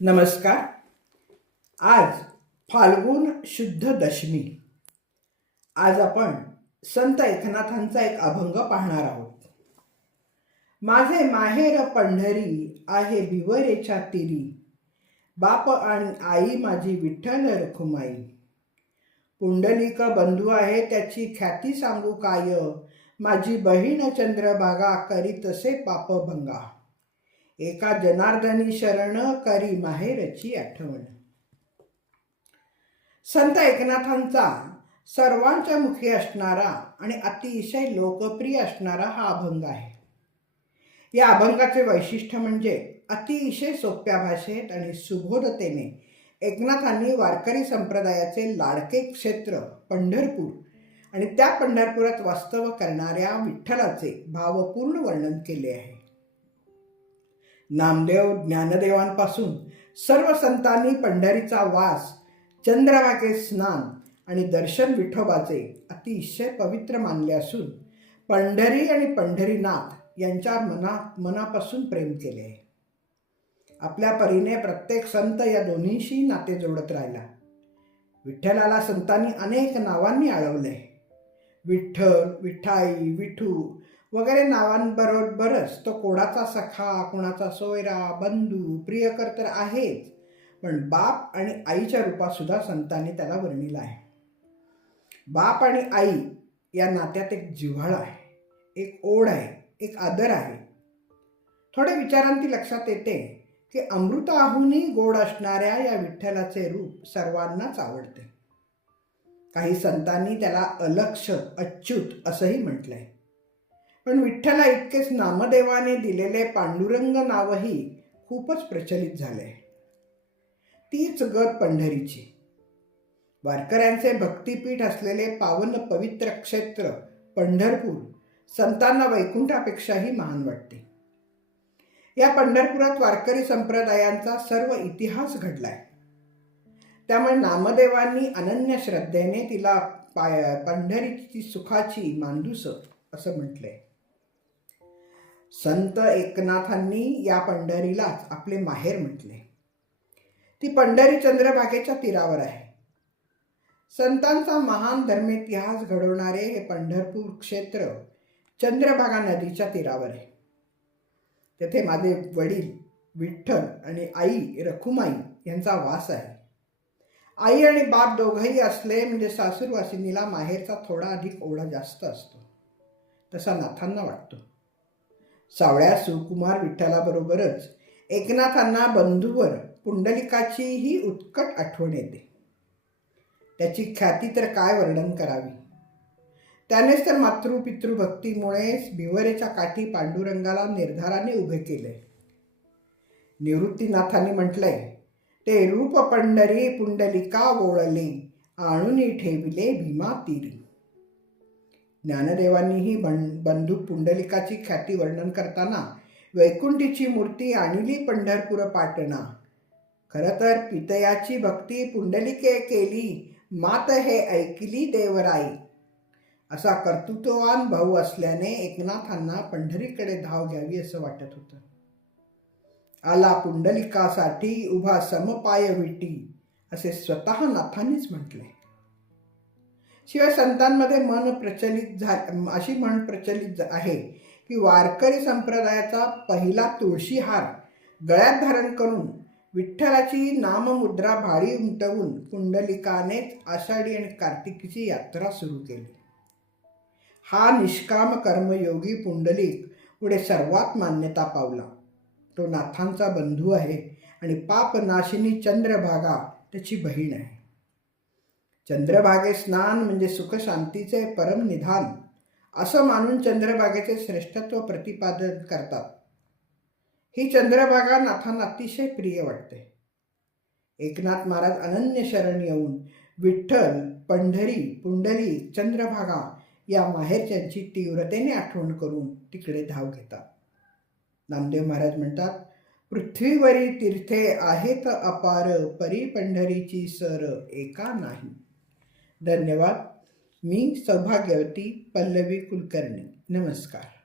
नमस्कार. आज फाल्गुन शुद्ध दशमी. आज आपण संत एकनाथांचा एक अभंग पाहणार आहोत. माझे माहेर पंढरी आहे बिवरेच्या तिरी. बाप आणि आई माझी विठ्ठल रखुमाई. पुंडलिक बंधू आहे त्याची ख्याती सांगू काय? माझी बहीण चंद्रभागा करी तसे पापभंगा. एका जनार्दनी शरण करी माहेरची आठवण. संत एकनाथांचा सर्वांच्या मुखी असणारा आणि अतिशय लोकप्रिय असणारा हा अभंग आहे. या अभंगाचे वैशिष्ट्य म्हणजे अतिशय सोप्या भाषेत आणि सुबोधतेने एकनाथांनी वारकरी संप्रदायाचे लाडके क्षेत्र पंढरपूर आणि त्या पंढरपुरात वास्तव करणाऱ्या विठ्ठलाचे भावपूर्ण वर्णन केले आहे. नामदेव ज्ञानदेवांपासून सर्व संतांनी पंढरीचा वास चंद्रभागे स्नान आणि दर्शन विठोबाचे अतिशय पवित्र मानले असून पंढरी आणि पंढरीनाथ यांच्यावर मना मनापासून प्रेम केले आहे. आपल्या परीने प्रत्येक संत या दोन्हीशी नाते जोडत राहिला. विठ्ठलाला संतांनी अनेक नावांनी आळवले. विठ्ठल विठाई विठू वगैरे नावांबरोबरच तो कोणाचा सखा कोणाचा सोयरा बंधू प्रियकर तर आहेच पण बाप आणि आईच्या रूपात सुद्धा संतांनी त्याला वर्णिला आहे. बाप आणि आई या नात्यात एक जिव्हाळा आहे एक ओढ आहे एक आदर आहे. थोडे विचारांती लक्षात येते की अमृताहूनही गोड असणाऱ्या या विठ्ठलाचे रूप सर्वांनाच आवडते. काही संतांनी त्याला अलक्ष अच्युत असंही म्हटलंय. पण विठ्ठला इतकेच नामदेवाने दिलेले पांडुरंग नावही खूपच प्रचलित झाले. तीच गत पंढरीची. वारकऱ्यांचे भक्तिपीठ असलेले पावन पवित्र क्षेत्र पंढरपूर संतांना वैकुंठापेक्षाही महान वाटते. या पंढरपुरात वारकरी संप्रदायांचा सर्व इतिहास घडलाय. त्यामुळे नामदेवांनी अनन्य श्रद्धेने तिला पाय पंढरीची सुखाची मांदूस असं म्हटलंय. संत एकनाथांनी या पंढरीलाच आपले माहेर म्हटले. ती पंढरी चंद्रभागेच्या तीरावर आहे. संतांचा महान धर्मेतिहास घडवणारे हे पंढरपूर क्षेत्र चंद्रभागा नदीच्या तीरावर आहे. तेथे माझे वडील विठ्ठल आणि आई रखुमाई यांचा वास आहे. आई आणि बाप दोघंही असले म्हणजे सासूरवासिनीला माहेरचा थोडा अधिक ओढा जास्त असतो. तसा नाथांना वाटतो. सावळ्या सुकुमार विठ्ठलाबरोबरच एकनाथांना बंधूवर पुंडलिकाचीही उत्कट आठवण येते. त्याची ख्याती तर काय वर्णन करावी? त्यानेच तर मातृपितृभक्तीमुळेच भिवरेच्या काठी पांडुरंगाला निर्धाराने उभे केले. निवृत्तीनाथांनी म्हटलंय ते रूप पंढरी पुंडलिका वोळले आणून ठेविले भीमा तीरी ज्ञानदेवांनीही बं बंधू पुंडलिकाची ख्याती वर्णन करताना वैकुंठीची मूर्ती आणली पंढरपूर पाटणा. खरं तर पितयाची भक्ती पुंडलिके केली मात हे ऐकली देवराई. असा कर्तृत्ववान भाऊ असल्याने एकनाथांना पंढरीकडे धाव घ्यावी असं वाटत होतं. आला पुंडलिकासाठी उभा समपाय विटी असे स्वतः नाथांनीच म्हटले. शिवाय संतांमध्ये मन प्रचलित झा अशी म्हण प्रचलित आहे की वारकरी संप्रदायाचा पहिला तुळशी हार गळ्यात धारण करून विठ्ठलाची नाममुद्रा भाळी उमटवून पुंडलिकानेच आषाढी आणि कार्तिकीची यात्रा सुरू केली. हा निष्काम कर्मयोगी पुंडलिक पुढे सर्वात मान्यता पावला. तो नाथांचा बंधू आहे आणि पापनाशिनी चंद्रभागा त्याची बहीण आहे. चंद्रभागे स्नान म्हणजे सुखशांतीचे परमनिधान असं मानून चंद्रभागेचे श्रेष्ठत्व प्रतिपादन करतात. ही चंद्रभागा नाथांना अतिशय प्रिय वाटते. एकनाथ महाराज अनन्य शरण येऊन विठ्ठल पंढरी पुंडली चंद्रभागा या माहेरच्यांची तीव्रतेने आठवण करून तिकडे धाव घेतात. नामदेव महाराज म्हणतात पृथ्वीवरी तीर्थे आहेत अपार परी पंढरीची सर एका नाही. धन्यवाद. मी सौभाग्यवती पल्लवी कुलकर्णी. नमस्कार.